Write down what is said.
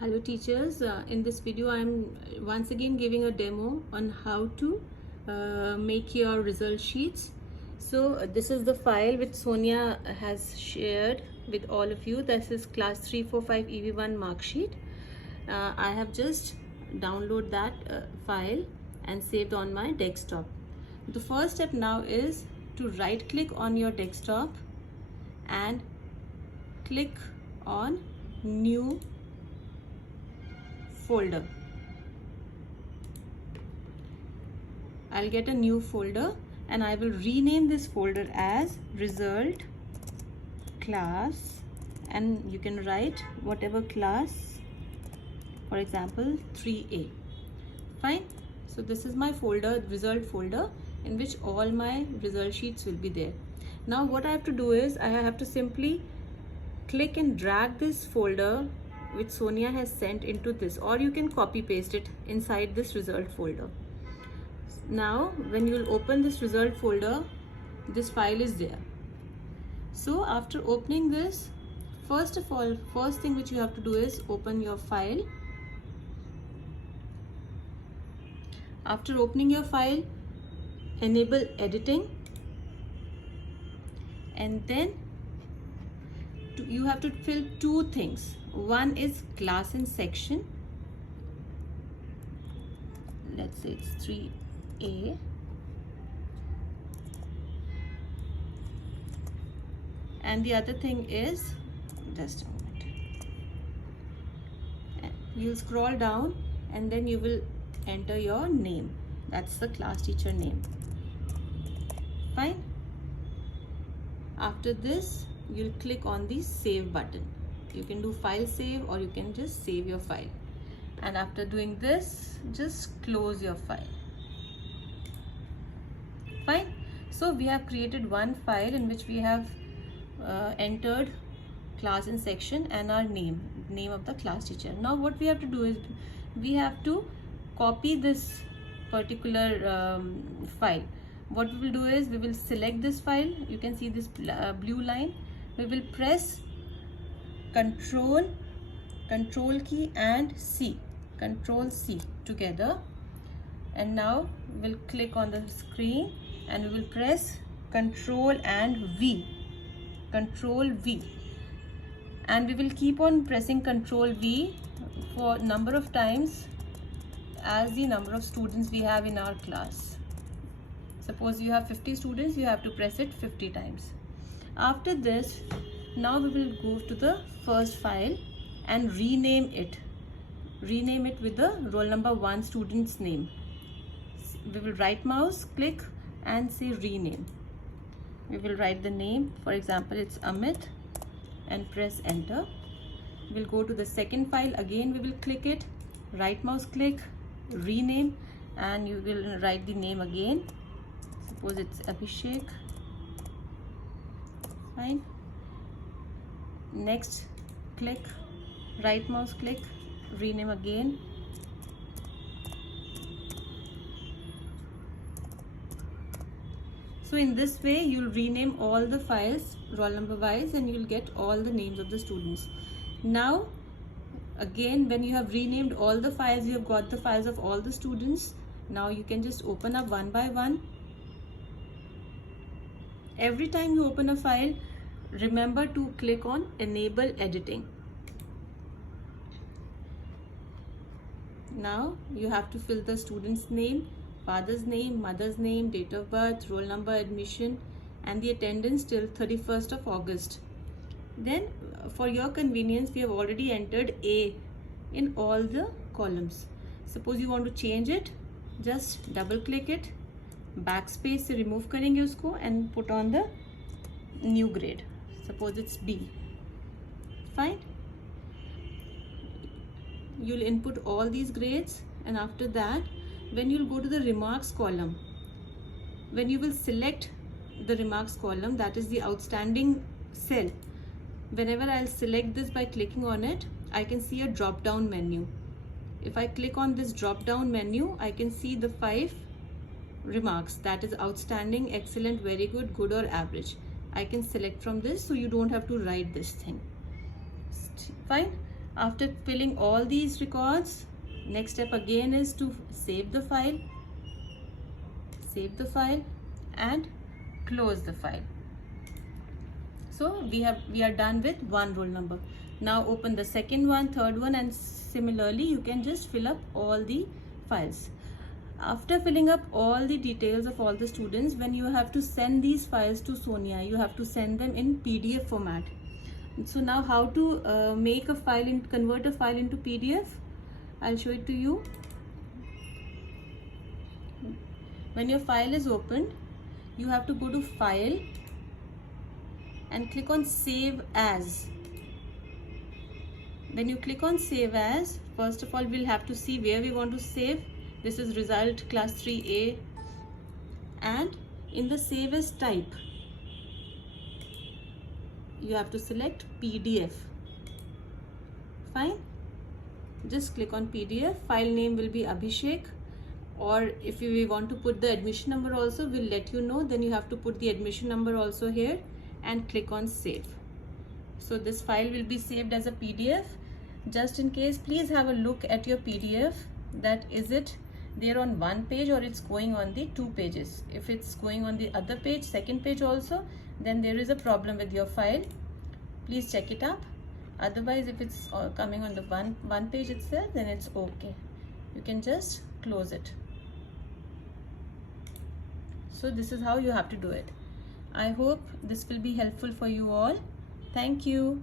Hello teachers, in this video I am once again giving a demo on how to make your result sheets. So this is the file which Sonia has shared with all of you. This is class 345 EV1 mark sheet. I have just downloaded that file and saved on my desktop. The first step now is to right click on your desktop and click on new folder. I'll get a new folder and I will rename this folder as result class, and you can write whatever class, for example 3A. Fine. So this is my folder, result folder, in which all my result sheets will be there. Now what I have to do is I have to simply click and drag this folder which Sonia has sent into this, or you can copy paste it inside this result folder. Now when you will open this result folder, this file is there. So after opening this, first thing which you have to do is open your file. After opening your file, enable editing, and then you have to fill two things. One is class and section. Let's say it's 3A. And the other thing is, just a moment, you'll scroll down and then you will enter your name. That's the class teacher name. Fine. After this, you'll click on the save button. You can do file save, or you can just save your file. And after doing this, just close your file. Fine. So we have created one file in which we have entered class and section and our name of the class teacher. Now what we have to do is we have to copy this particular file. What we will do is we will select this file. You can see this blue line. We will press control key and C, control C together, and now we'll click on the screen and we will press control and V, control V, and we will keep on pressing control V for number of times as the number of students we have in our class. Suppose you have 50 students, you have to press it 50 times. After this, now we will go to the first file and rename it. Rename it with the roll number 1 student's name. We will right mouse click and say rename. We will write the name, for example it's Amit, and press enter. We'll go to the second file. Again we will click it, right mouse click, rename, and you will write the name again. Suppose it's Abhishek. Fine. Next, click, right mouse click, rename again. So in this way you'll rename all the files roll number wise and you'll get all the names of the students. Now again, when you have renamed all the files, you have got the files of all the students. Now you can just open up one by one. Every time you open a file, remember to click on enable editing. Now you have to fill the student's name, father's name, mother's name, date of birth, roll number, admission, and the attendance till 31st of August. Then for your convenience, we have already entered A in all the columns. Suppose you want to change it, just double click it, backspace से remove करेंगे उसको and put on the new grade. Suppose it's B. Fine. You'll input all these grades, and after that, when you'll go to the remarks column, when you will select the remarks column, that is the outstanding cell. Whenever I'll select this by clicking on it, I can see a drop down menu. If I click on this drop down menu, I can see the 5 remarks, that is outstanding, excellent, very good, good or average. I can select from this, so you don't have to write this thing. Fine. After filling all these records, next step again is to save the file and close the file. So we are done with one roll number. Now open the second one, third one, and similarly you can just fill up all the files. After filling up all the details of all the students, when you have to send these files to Sonia, you have to send them in PDF format. So now how to make a file and convert a file into PDF, I'll show it to you. When your file is opened, you have to go to File and click on Save As. When you click on Save As, first of all we'll have to see where we want to save. This is result class 3A, and in the Save As type you have to select PDF. Fine, just click on PDF. File name will be Abhishek, or if we want to put the admission number also, we'll let you know. Then you have to put the admission number also here and click on save. So this file will be saved as a PDF. Just in case, please have a look at your PDF, that is it there on one page or it's going on the two pages. If it's going on the other page, second page also, then there is a problem with your file. Please check it up. Otherwise, if it's coming on the one page itself, then it's okay. You can just close it. So this is how you have to do it. I hope this will be helpful for you all. Thank you.